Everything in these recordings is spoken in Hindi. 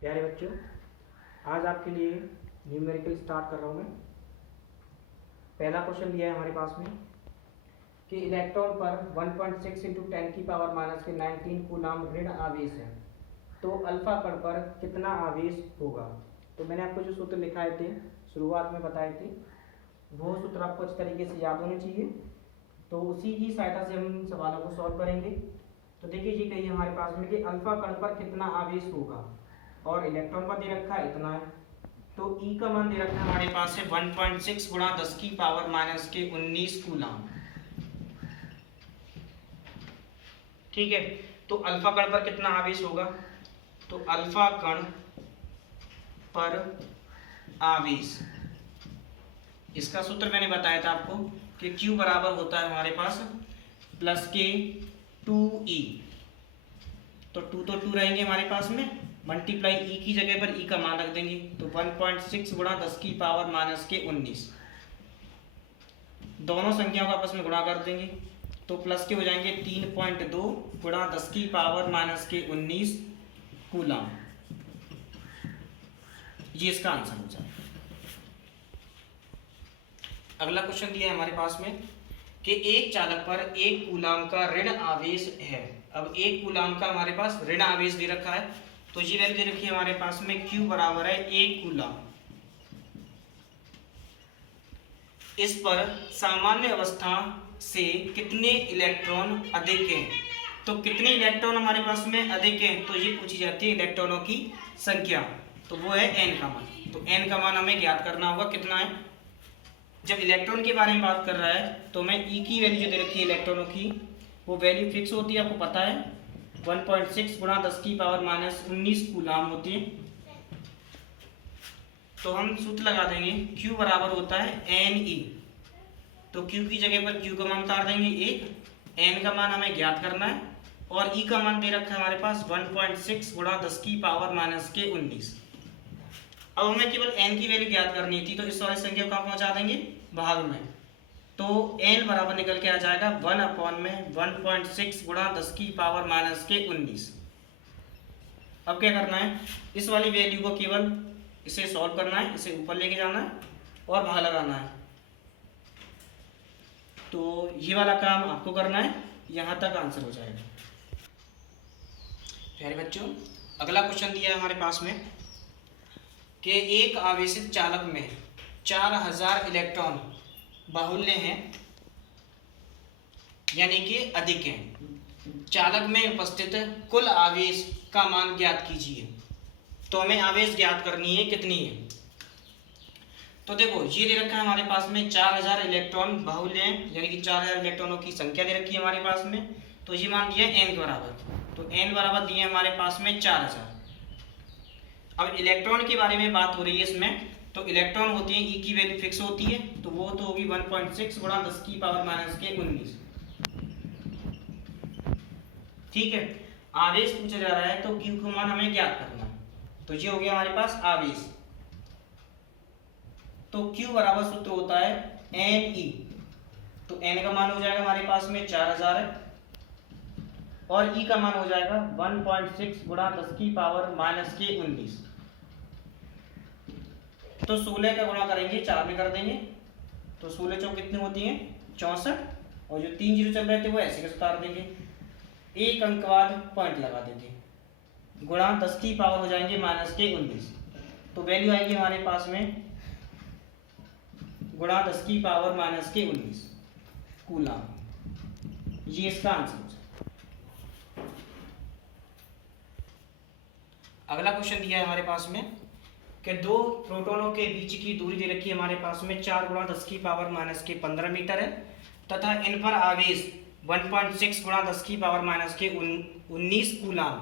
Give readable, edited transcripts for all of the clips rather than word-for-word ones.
प्यारे बच्चों, आज आपके लिए न्यूमेरिकल स्टार्ट कर रहा हूँ मैं। पहला क्वेश्चन दिया है हमारे पास में कि इलेक्ट्रॉन पर 1.6 इंटू 10 की पावर माइनस के 19 कूलाम ऋण आवेश है, तो अल्फा कण पर कितना आवेश होगा। तो मैंने आपको जो सूत्र लिखाए थे, शुरुआत में बताए थे, वो सूत्र आपको अच्छी तरीके से याद होने चाहिए। तो उसी की सहायता से हम सवालों को सॉल्व करेंगे। तो देखिए, ये कही हमारे पास में कि अल्फा कण पर कितना आवेश होगा और इलेक्ट्रॉन का दे रखा है इतना है। तो E का मान दे रखा है हमारे पास है 1.6 गुणा 10 की पावर माइनस के 19 कूलाम। ठीक है, तो अल्फा कण पर कितना आवेश होगा। तो अल्फा कण पर आवेश, इसका सूत्र मैंने बताया था आपको कि Q बराबर होता है हमारे पास प्लस के 2E। तो 2 तो 2 रहेंगे हमारे पास में, मल्टीप्लाई E की जगह पर E का मान रख देंगे। तो 1.6 गुणा 10 की पावर माइनस के 19, दोनों संख्याओं का आपस में गुणा कर देंगे तो प्लस के हो जाएंगे 3.2 गुणा 10 की पावर माइनस के 19 कूलाम। ये इसका आंसर हो जाएगा। अगला क्वेश्चन दिया है हमारे पास में कि एक चालक पर 1 कूलाम का ऋण आवेश है। अब 1 कूलाम का हमारे पास ऋण आवेश दे रखा है, तो ये वैल्यू दे रखी है हमारे पास में Q बराबर है 1 कूलाम। इस पर सामान्य अवस्था से कितने इलेक्ट्रॉन अधिक हैं। तो कितने इलेक्ट्रॉन हमारे पास में अधिक हैं, तो ये पूछी जाती है इलेक्ट्रॉनों की संख्या, तो वो है n का मान। तो n का मान हमें ज्ञात करना होगा कितना है। जब इलेक्ट्रॉन के बारे में बात कर रहा है तो मैं E की वैल्यू जो दे रखी है इलेक्ट्रॉनों की, वो वैल्यू फिक्स होती है, आपको पता है 1.6 गुणा 10 की पावर माइनस 19 कूलाम होती है। तो हम सूत्र लगा देंगे Q बराबर होता है Ne। तो Q की जगह पर Q का मान उतार देंगे 1, n का मान हमें ज्ञात करना है और E का मान दे रखा है हमारे पास 1.6 गुणा 10 की पावर माइनस के 19। अब हमें केवल n की वैल्यू ज्ञात करनी थी, तो इस वाले संख्या को कहाँ पहुंचा देंगे, भाग में। तो n बराबर निकल के आ जाएगा 1/1.6 गुणा 10 की पावर माइनस के 19। अब क्या करना है, इस वाली वैल्यू को केवल इसे सॉल्व करना है, इसे ऊपर लेके जाना है और भाग लगाना है। तो ये वाला काम आपको करना है, यहाँ तक आंसर हो जाएगा। प्यारे बच्चों, अगला क्वेश्चन दिया है हमारे पास में कि एक आवेशित चालक में 4000 इलेक्ट्रॉन बाहुल्य हैं, यानी कि अधिक हैं। चालक में उपस्थित कुल आवेश का मान ज्ञात कीजिए। तो हमें आवेश ज्ञात करनी है, कितनी है। तो देखो, ये दे रखा है हमारे पास में 4000 इलेक्ट्रॉन बाहुल्य हैं, यानी कि 4000 इलेक्ट्रॉनों की संख्या दे रखी है हमारे पास में। तो ये मान दिया n के बराबर, तो n बराबर दिए हमारे पास में 4000। अब इलेक्ट्रॉन के बारे में बात हो रही है इसमें, तो इलेक्ट्रॉन होती है E की वैल्यू फिक्स होती है, तो वो तो होगी 1.6 गुणा 10 की पावर माइनस के 19। ठीक है, आवेश पूछा जा रहा है तो Q का मान हमें ज्ञात करना है। तो ये हो गया हमारे पास आवेश। तो Q बराबर सूत्र होता है Ne। तो n का मान हो जाएगा हमारे पास में 4000 है और E का मान हो जाएगा 1.6 गुणा 10 की पावर माइनस के 19। तो 16 का गुणा करेंगे 4 में कर देंगे, तो 16 चौक कितनी होती हैं, 64। और जो 3 जीरो चल रहे थे वो ऐसे के उतार देंगे, एक अंक बाद पॉइंट लगा देंगे, गुणा 10 की पावर हो जाएंगे माइनस के 19। तो वैल्यू आएगी हमारे पास में गुणा 10 की पावर माइनस के 19 कूलाम। ये इसका आंसर हो जाएगा। अगला क्वेश्चन दिया है हमारे पास में कि दो प्रोटॉनों के बीच की दूरी दे रखी है हमारे पास में 4 गुणा 10 की पावर माइनस के 15 मीटर है, तथा इन पर आवेश 1.6 गुणा 10 की पावर माइनस के 19 कूलाम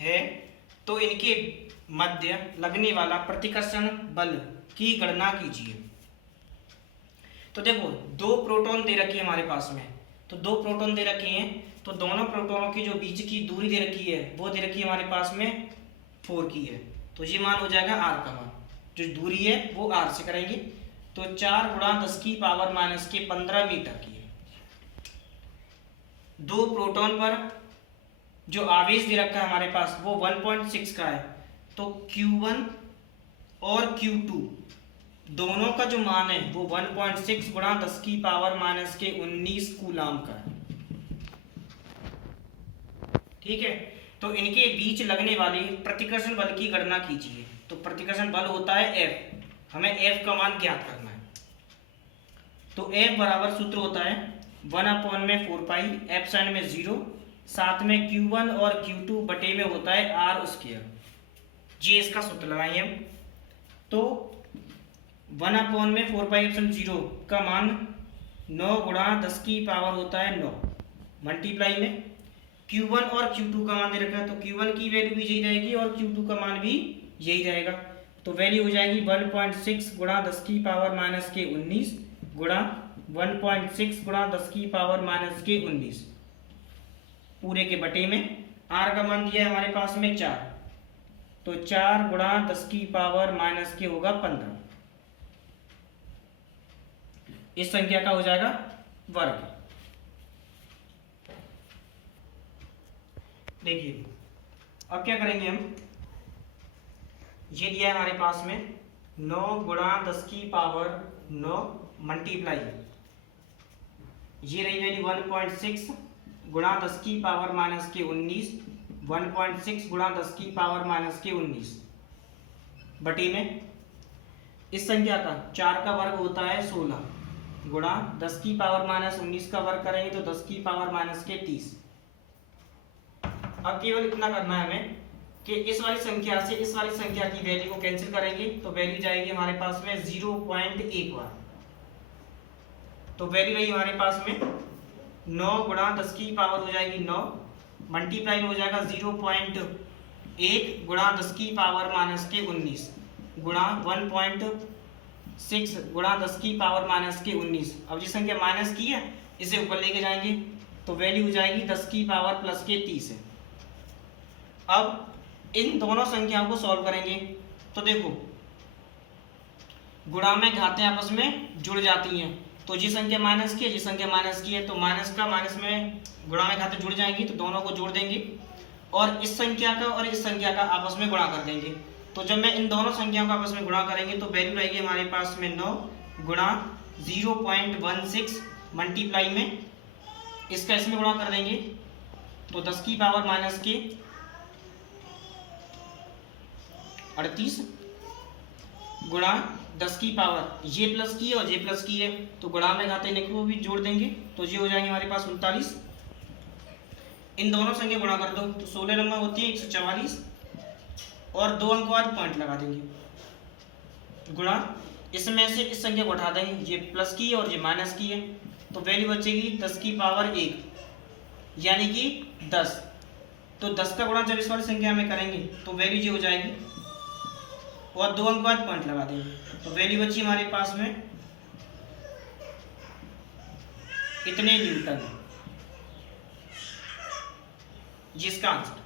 है। तो इनके मध्य लगने वाला प्रतिकर्षण बल की गणना कीजिए। तो देखो, दो प्रोटॉन दे रखी है हमारे पास में, तो दो प्रोटॉन दे रखे हैं, तो दोनों प्रोटॉनों की जो बीच की दूरी दे रखी है वो दे रखी है हमारे पास में 4 की है। तो ये मान हो जाएगा r का मान, जो दूरी है वो r से करेंगे। तो 4 गुणा 10 की पावर माइनस के 15 मीटर की है। दो प्रोटॉन पर जो आवेश दे रखा है हमारे पास वो 1.6 का है, तो Q1 और Q2 दोनों का जो मान है वो 1.6 गुणा 10 की पावर माइनस के 19 कूलाम का है। ठीक है, तो इनके बीच लगने वाले प्रतिकर्षण बल की गणना कीजिए। तो प्रतिकर्षण बल होता है F, हमें F का मान ज्ञात करना है। तो F बराबर सूत्र होता है 1/4 पाई एप्सिलॉन में 0, साथ में Q1 और Q2 बटे में होता है R स्क्वायर। जी इसका सूत्र लगाएंगे हम। तो 1/4 पाई एप्सिलॉन 0 का मान 9 गुणा 10 की पावर होता है 9 मल्टीप्लाई में Q1 और Q2 का मान दे रखा है, तो Q1 की वैल्यू भी यही रहेगी और Q2 का मान भी यही रहेगा। तो वैल्यू हो जाएगी 1.6 गुणा 10 की पावर माइनस के 19 गुणा 1.6 गुणा 10 की पावर माइनस के 19 पूरे के बटे में R का मान दिया है हमारे पास में 4, तो 4 गुणा 10 की पावर माइनस के होगा 15। इस संख्या का हो जाएगा वर्ग। देखिए अब क्या करेंगे हम, ये दिया है हमारे पास में 9 गुणा 10 की पावर 9 मल्टीप्लाई, ये रही वैल्यू 1.6 गुणा 10 की पावर माइनस के 19, 1.6 गुणा 10 की पावर माइनस के 19 बटी में इस संख्या का 4 का वर्ग होता है 16 गुणा 10 की पावर माइनस 19 का वर्ग करेंगे तो 10 की पावर माइनस के 30। अब केवल इतना करना है हमें कि इस वाली संख्या से इस वाली संख्या की वैल्यू को कैंसिल करेंगे तो वैल्यू जाएगी हमारे पास में 0.1। तो वैल्यू रही हमारे पास में 9 गुणा 10 की पावर हो जाएगी 9 मल्टीप्लाई में हो जाएगा 0.1 गुणा 10 की पावर माइनस के 19 गुणा 1.6 गुणा 10 की पावर माइनस के 19। अब जिस संख्या माइनस की है इसे ऊपर लेके जाएंगे तो वैल्यू हो जाएगी 10 की पावर प्लस के 30 है। अब इन दोनों संख्याओं को सॉल्व करेंगे तो देखो गुणा में घातें आपस में जुड़ जाती हैं, तो जी संख्या माइनस की है, जी संख्या माइनस की है, तो माइनस का माइनस में गुणा में घातें जुड़ जाएंगी तो दोनों को जोड़ देंगे और इस संख्या का और इस संख्या का आपस में गुणा कर देंगे। तो जब मैं इन दोनों संख्याओं का आपस में गुणा करेंगे तो वैल्यू रहेगी हमारे पास में 9 गुणा 0.16 मल्टीप्लाई में इसका इसमें गुणा कर देंगे तो 10 की पावर माइनस के 38 गुणा 10 की पावर ये प्लस की है और ये प्लस की है तो गुणा में घाते को भी जोड़ देंगे तो ये हो जाएंगे हमारे पास 39। इन दोनों संख्या गुणा कर दो तो 16 नंबर होती है 144 और 2 अंक बाद पॉइंट लगा देंगे गुणा इसमें से इस संख्या को उठा देंगे, ये प्लस की है और ये माइनस की है तो वैल्यू बचेगी 10 की पावर 1 यानी कि 10। तो 10 का गुणा जब इस वाली संख्या में करेंगे तो वैल्यू ये हो जाएगी और 2 अंक बाद पॉइंट लगा देंगे तो वैल्यू बची हमारे पास में इतने न्यूटन, जिसका आंसर।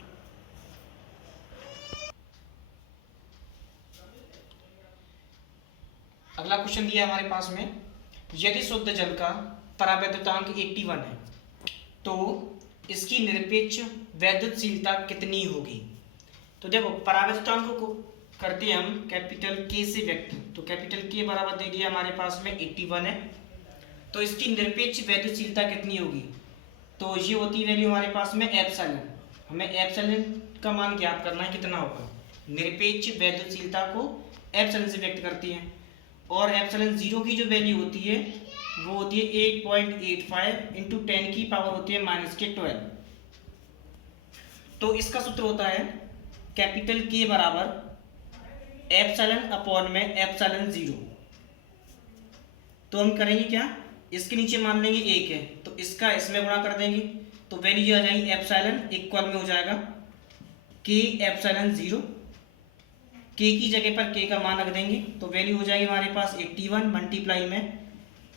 अगला क्वेश्चन दिया है हमारे पास में, यदि शुद्ध जल का परावैद्युतांक 81 है तो इसकी निरपेक्ष वैद्युतशीलता कितनी होगी। तो देखो परावैद्युतांक को करते हैं हम कैपिटल के से व्यक्त, तो कैपिटल के बराबर दे दिया हमारे पास में 81 है तो इसकी निरपेक्ष वैद्युतशीलता कितनी होगी। तो ये होती है वैल्यू हमारे पास में एप्सिलॉन, हमें एप्सिलॉन का मान ज्ञात करना है कितना होगा। निरपेक्ष वैद्युतशीलता को एप्सिलॉन से व्यक्त करती है और एप्सिलॉन 0 की जो वैल्यू होती है वो होती है 8.85 इंटू 10 की पावर होती है माइनस के 12। तो इसका सूत्र होता है कैपिटल के बराबर एप्सिलॉन अपॉन में एप्सिलॉन 0। तो हम करेंगे क्या, इसके नीचे मान लेंगे 1 है तो इसका इसमें गुणा कर देंगे तो वैल्यू आ जाएगी एप्सिलॉन इक्वल में हो जाएगा के एप्सिलॉन 0, के की जगह पर के का मान रख देंगे तो वैल्यू हो जाएगी हमारे पास 81 मल्टीप्लाई में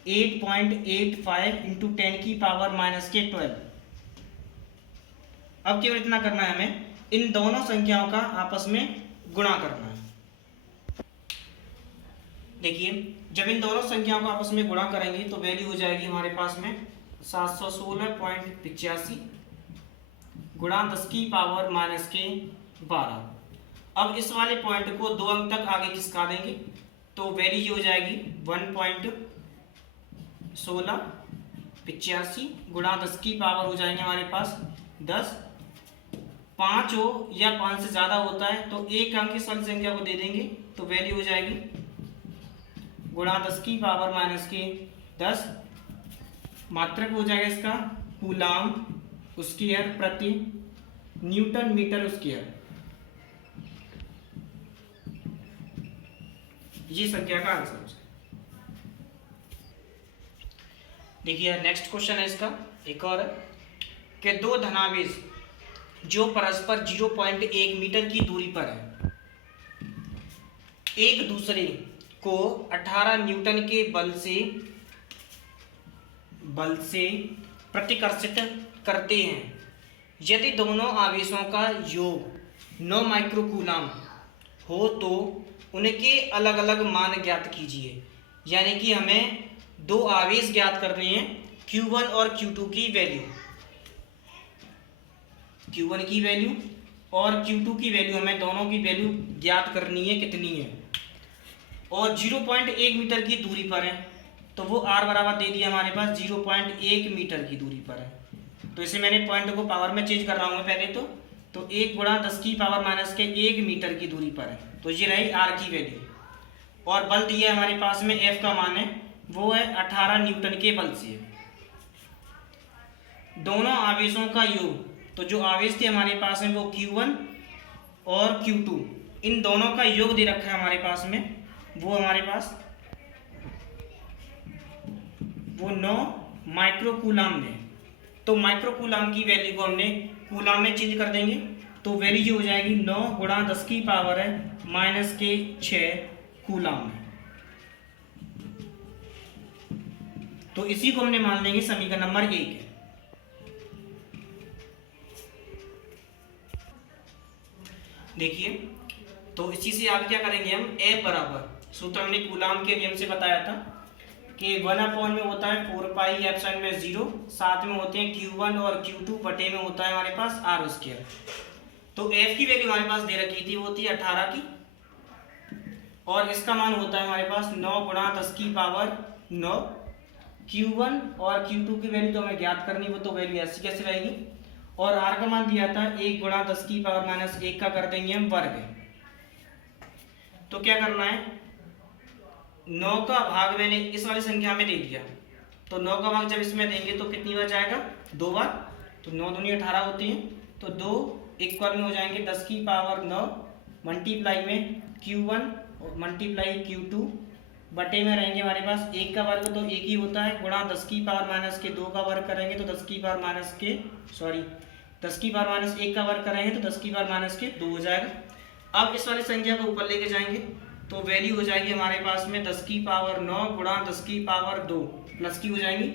8.85 इंटू 10 की पावर माइनस के 12। अब केवल इतना करना है हमें, इन दोनों संख्याओं का आपस में गुणा करना है। देखिए जब इन दोनों संख्याओं को आपस में गुणा करेंगे तो वैल्यू हो जाएगी हमारे पास में 716.85 गुणा 10 की पावर माइनस के 12 अब इस वाले पॉइंट को 2 अंक तक आगे खिसका देंगे तो वैल्यू हो जाएगी 1.1685 गुणा 10 की पावर हो जाएंगे हमारे पास 10। 5 हो या 5 से ज़्यादा होता है तो एक अंक इस वाली संख्या को दे देंगे तो वैल्यू हो जाएगी गुणा 10 की पावर माइनस के 10। मात्रक हो जाएगा इसका कूलाम स्क्वायर प्रति न्यूटन मीटर स्क्वायर। ये संख्या का आंसर हो जाएगा। देखिए नेक्स्ट क्वेश्चन है इसका एक और कि दो धनावेश जो परस्पर 0.1 मीटर की दूरी पर है एक दूसरे को 18 न्यूटन के बल से प्रतिकर्षित करते हैं। यदि दोनों आवेशों का योग 9 माइक्रोकूलम हो तो उनके अलग अलग मान ज्ञात कीजिए। यानी कि हमें दो आवेश ज्ञात करने हैं Q1 और Q2 की वैल्यू, Q1 की वैल्यू और Q2 की वैल्यू, हमें दोनों की वैल्यू ज्ञात करनी है कितनी है। और 0.1 मीटर की दूरी पर है तो वो R बराबर दे दिया हमारे पास 0.1 मीटर की दूरी पर है। तो इसे मैंने पॉइंट को पावर में चेंज कर रहा हूँ पहले तो 1 गुणा 10 की पावर माइनस के 1 मीटर की दूरी पर है तो ये रही R की वैल्यू। और बल दिया है हमारे पास में F का मान है वो है 18 न्यूटन के बल से। दोनों आवेशों का योग, तो जो आवेश थे हमारे पास में वो Q1 और Q2, इन दोनों का योग दे रखा है हमारे पास में वो हमारे पास वो 9 माइक्रोकूलम में। तो माइक्रोकूलम की वैल्यू को हमने कूलम में चेंज कर देंगे तो वैल्यू हो जाएगी 9 गुणा 10 की पावर है माइनस के 6 कूलम में। तो इसी को हमने मान लेंगे समीकरण नंबर 1 है। देखिए तो इसी से आप क्या करेंगे, हम F बराबर सूत्र हमने कूलम के नियम से बताया था कि 1/में होता है 4 पाई एप्सिलॉन में 0, साथ में होते हैं Q1 और Q2 बटे में होता है हमारे पास R स्क्वायर। तो F की वैल्यू हमारे पास दे रखी थी वो थी 18 की और इसका मान होता है हमारे पास 9 गुणा 10 की पावर 9। Q1 और Q2 की वैल्यू तो हमें ज्ञात करनी, वो तो वैल्यू ऐसी कैसे रहेगी। और R का मान दिया था 1 गुणा 10 की पावर माइनस 1 का कर देंगे हम वर्ग। तो क्या करना है, 9 का भाग मैंने इस वाली संख्या में दे दिया तो 9 का भाग जब इसमें देंगे तो कितनी बार जाएगा, 2 बार। तो 9 दूनी 18 होती हैं तो 2 इक्वल में हो जाएंगे 10 की पावर 9 मल्टीप्लाई में Q1 मल्टीप्लाई Q2 बटे में रहेंगे हमारे पास 1 का वर्ग तो 1 ही होता है गुणा 10 की पावर माइनस के 2 का वर्ग करेंगे तो 10 की पावर माइनस के 10 की पावर माइनस 1 का वर्ग करेंगे तो 10 की पावर माइनस के 2 हो जाएगा। अब इस वाली संख्या को ऊपर लेके जाएंगे तो वैल्यू हो जाएगी हमारे पास में 10 की पावर 9 गुणा 10 की पावर 2 प्लस की हो जाएंगी,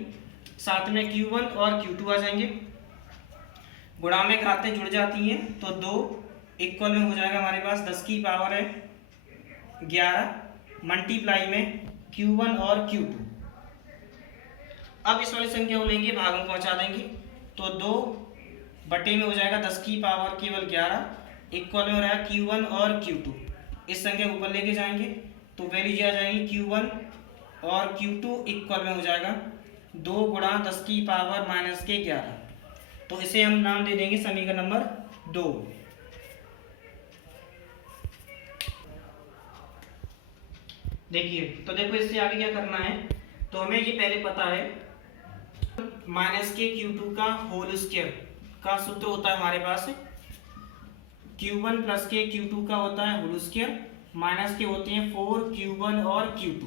साथ में Q1 और Q2 आ जाएंगे, गुणा में घातें जुड़ जाती हैं तो 2 इक्वल में हो जाएगा हमारे पास 10 की पावर है 11 मल्टीप्लाई में Q1 और Q2। अब इस वाली संख्या को लेंगे भाग में पहुंचा देंगे तो 2 बटे में हो जाएगा 10 की पावर केवल 11 इक्वल में हो रहा है Q1 और Q2। इस संख्या को ऊपर लेके जाएंगे तो वैल्यू आ जाएगी Q1 और Q2 इक्वल में हो जाएगा 2 गुणा 10 की पावर माइनस के 11। तो इसे हम नाम दे देंगे समीकरण नंबर 2। देखिए तो देखो इससे आगे क्या करना है, तो हमें ये पहले पता है माइनस के Q2 का होल स्क्वायर का सूत्र होता है हमारे पास Q1 प्लस के Q2 का होता है होल स्क्वायर माइनस के होते हैं 4 Q1 और Q2।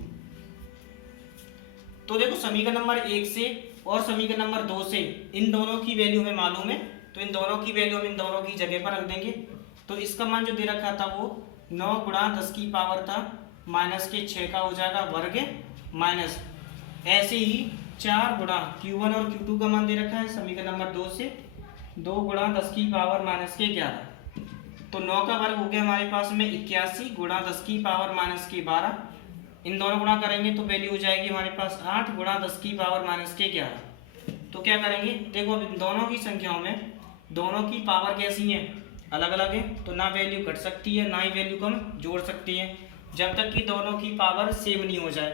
तो देखो समीकरण नंबर 1 से और समीकरण नंबर 2 से इन दोनों की वैल्यू हमें मालूम है तो इन दोनों की वैल्यू हम इन दोनों की जगह पर रख देंगे। तो इसका मान जो दे रखा था वो 9 गुणा 10 की पावर था माइनस के 6 का हो जाएगा वर्ग माइनस ऐसे ही 4 गुणा Q1 और Q2 का मान दे रखा है समीकरण नंबर 2 से 2 गुणा 10 की पावर माइनस के 11। तो 9 का वर्ग हो गया हमारे पास में 81 गुणा 10 की पावर माइनस के 12, इन दोनों गुणा करेंगे तो वैल्यू हो जाएगी हमारे पास 8 गुणा 10 की पावर माइनस के 11। तो क्या करेंगे, देखो अब इन दोनों की संख्याओं में दोनों की पावर कैसी है, अलग अलग है तो ना वैल्यू घट सकती है ना ही वैल्यू को हम जोड़ सकते हैं जब तक कि दोनों की पावर सेम नहीं हो जाए।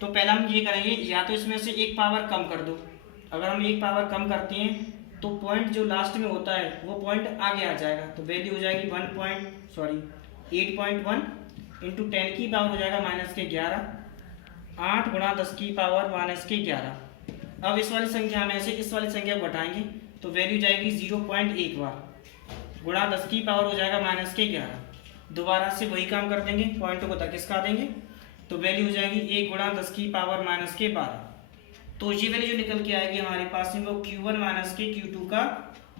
तो पहला हम ये करेंगे, या तो इसमें से एक पावर कम कर दो। अगर हम एक पावर कम करते हैं तो पॉइंट जो लास्ट में होता है वो पॉइंट आगे आ जाएगा, तो वैल्यू हो जाएगी 8.1 इंटू 10 की पावर हो जाएगा -11, 8 गुणा 10 की पावर -11। अब इस वाली संख्या में से इस वाली संख्या को घटाएंगे तो वैल्यू जाएगी 0.1 बार, गुणा 10 की पावर हो जाएगा -11। दोबारा से वही काम कर देंगे, पॉइंट को धकेसका देंगे तो वैल्यू हो जाएगी 1 गुणा 10 की पावर -12। तो ये वैल्यू जो निकल के आएगी हमारे पास में वो Q1 - Q2 का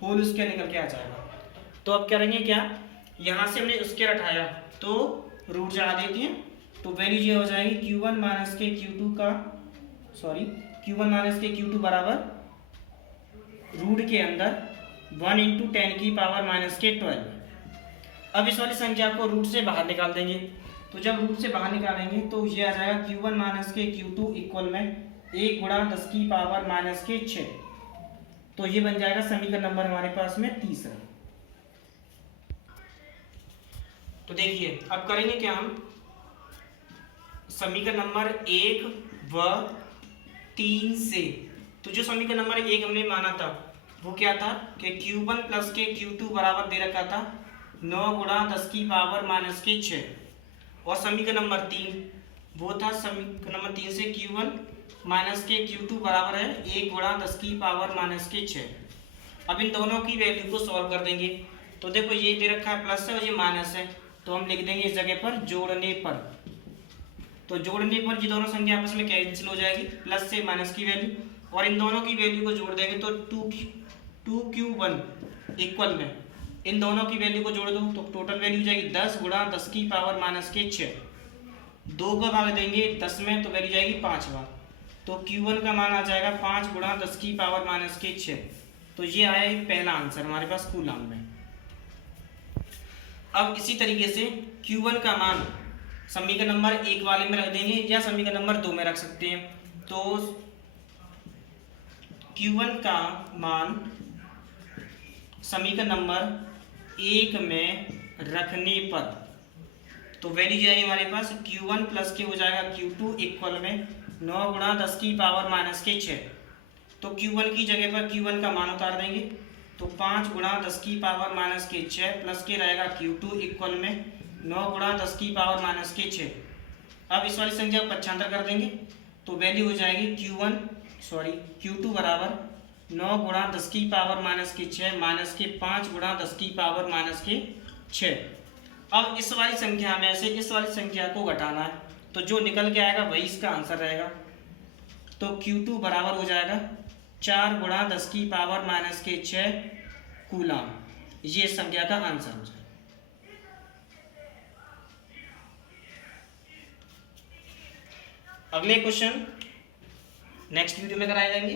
होल स्क्वायर निकल के आ जाएगा। तो अब करेंगे क्या, यहाँ से हमने स्क्वायर हटाया तो रूट चढ़ा देते हैं, तो वैल्यू ये हो जाएगी Q1 - Q2 बराबर रूट के अंदर 1 इंटू 10 की पावर -12। अब इस वाली संख्या को रूट से बाहर निकाल देंगे, तो जब रूट से बाहर निकालेंगे तो ये आ जाएगा Q1 - Q2 इक्वल में 1 गुणा 10 की पावर -6। तो ये बन जाएगा समीकरण नंबर हमारे पास में तीसरा। तो देखिए अब करेंगे क्या हम, समीकरण नंबर 1 व 3 से, तो जो समीकरण नंबर 1 हमने माना था वो क्या था कि Q1 प्लस के Q2 बराबर दे रखा था 9 गुणा 10 की पावर -6। और समीकरण नंबर 3 वो था, समीकरण नंबर 3 से Q1 के Q2 बराबर है 1 गुणा 10 की पावर -6। अब इन दोनों की वैल्यू को सॉल्व कर देंगे, तो देखो ये दे रखा है प्लस है और ये माइनस है, तो हम लिख देंगे इस जगह पर जोड़ने पर। तो जोड़ने पर ये दोनों संख्या आपस में कैंसिल हो जाएगी, प्लस से माइनस की वैल्यू, और इन दोनों की वैल्यू को जोड़ देंगे तो 2Q1 इक्वल में इन दोनों की वैल्यू को जोड़ दो तो टोटल वैल्यू हो जाएगी 10 गुणा 10 की पावर -6। 2 को भाग देंगे 10 में तो वैल्यू जाएगी 5 बार, तो Q1 का मान आ जाएगा 5 गुणा 10 की पावर -6। तो ये आया पहला आंसर हमारे पास कूलम में। अब इसी तरीके से Q1 का मान समीकरण नंबर 1 वाले में रख देंगे या समीकरण नंबर 2 में रख सकते हैं। तो Q1 का मान समीकरण नंबर 1 में रखने पर तो वैल्यू जाएगी हमारे पास Q1 प्लस के हो जाएगा Q2 इक्वल में 9 गुणा 10 की पावर -6। तो Q1 की जगह पर Q1 का मान उतार देंगे तो 5 गुणा 10 की पावर -6 प्लस के रहेगा Q2 इक्वल में 9 गुणा 10 की पावर -6। अब इस वाली संख्या को पक्षांतर कर देंगे तो वैल्यू हो जाएगी Q2 बराबर 9 गुणा 10 की पावर -6 माइनस के 5 गुणा 10 की पावर -6। अब इस वाली संख्या में से इस वाली संख्या को घटाना है, तो जो निकल के आएगा वही इसका आंसर रहेगा। तो Q2 बराबर हो जाएगा 4 गुणा 10 की पावर -6 कूलम। ये इस संख्या का आंसर हो जाएगा। अगले क्वेश्चन नेक्स्ट वीडियो में कराए जाएंगे।